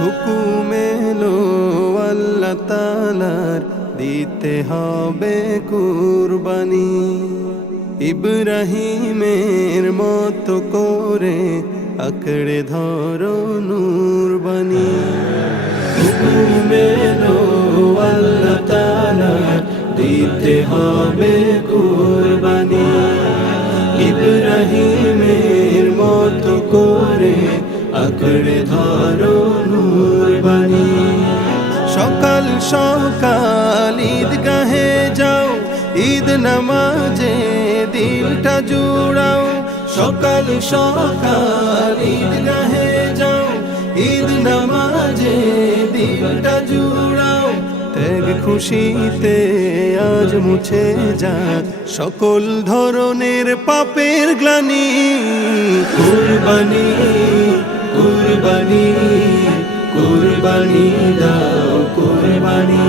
হুকুমে লো আল্লাহ তালার দিতে হবে কুরবানি। ইব্রাহিমের মতো করে আঁকড়ে ধরো নূরবানি। হুকুমে লো আল্লাহ তালার দিতে হবে কুরবানি। ইব্রাহিমের মতো করে আঁকড়ে ধরো সকাল ঈদ গাহে যাও, ঈদ নামাজে দিলটা জুড়াও। সকাল সকাল ঈদ গাহে যাও, ঈদ নামাজে দিলটা জুড়াও। ত্যাগ খুশিতে আজ মুছে যাক সকল ধরনের পাপের গ্লানি। কুরবানি কুরবানি। কুরবানি দাও, কুরবানি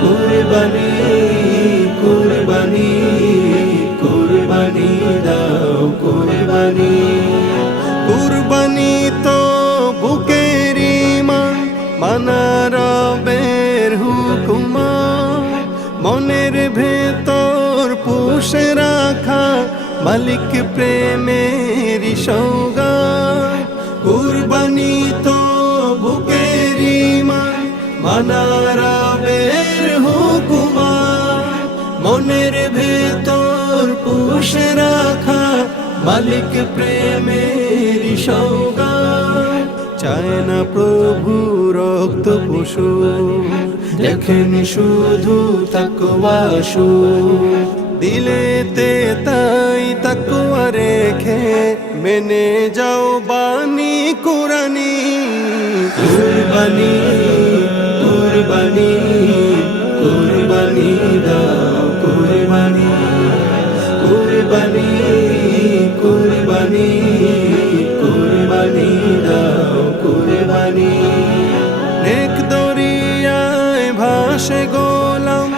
কুরবানি কুরবানি কুরবানি দাও, কুরবানি। কুরবানি তো বুকের ইমান মানার বের হুকুমা। মনের ভেতর পুষে রাখা মালিক প্রেমের সৌগা মানার বের হুকুমা মনের ভেতর পুষে রাখা মালিক প্রেমের সৌগান চায় না প্রভু রক্ত পশু, দেখেন শুধু তাকবাসু দিলেতে তাই তাকুয়া রেখে, মেনে যাও বাণী কোরআনি। কুরবানি কুরবানি কুরবানি দাও, কুরবানি কুরবানি কুরবানি কুরবানি দাও, কুরবানি। নেক দরিয়ায় ভাসে গোলাম,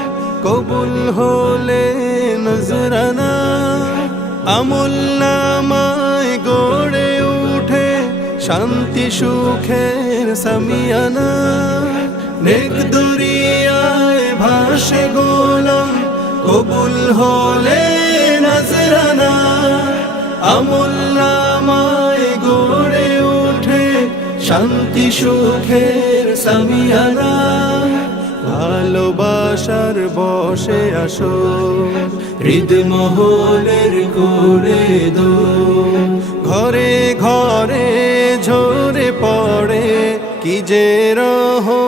কবুল হলে নজরানা। আমল নামায় গড়ে উঠে শান্তি সুখের সামিয়ানা। নেক দরিয়ায় ভাসে গোলাম, কবুল হলে নজরানা। আমল নামায় গড়ে উঠে শান্তি, সুখের সামিয়ানা। ভালোবাসার বসে আসো হৃদ মহলের করে দো ঘরে ঘরে ঝরে পড়ে, কি যে রহমাস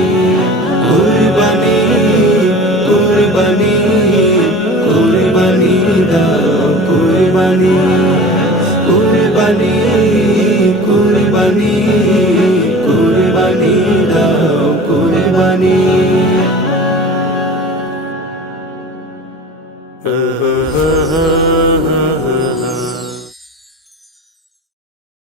Uh-huh.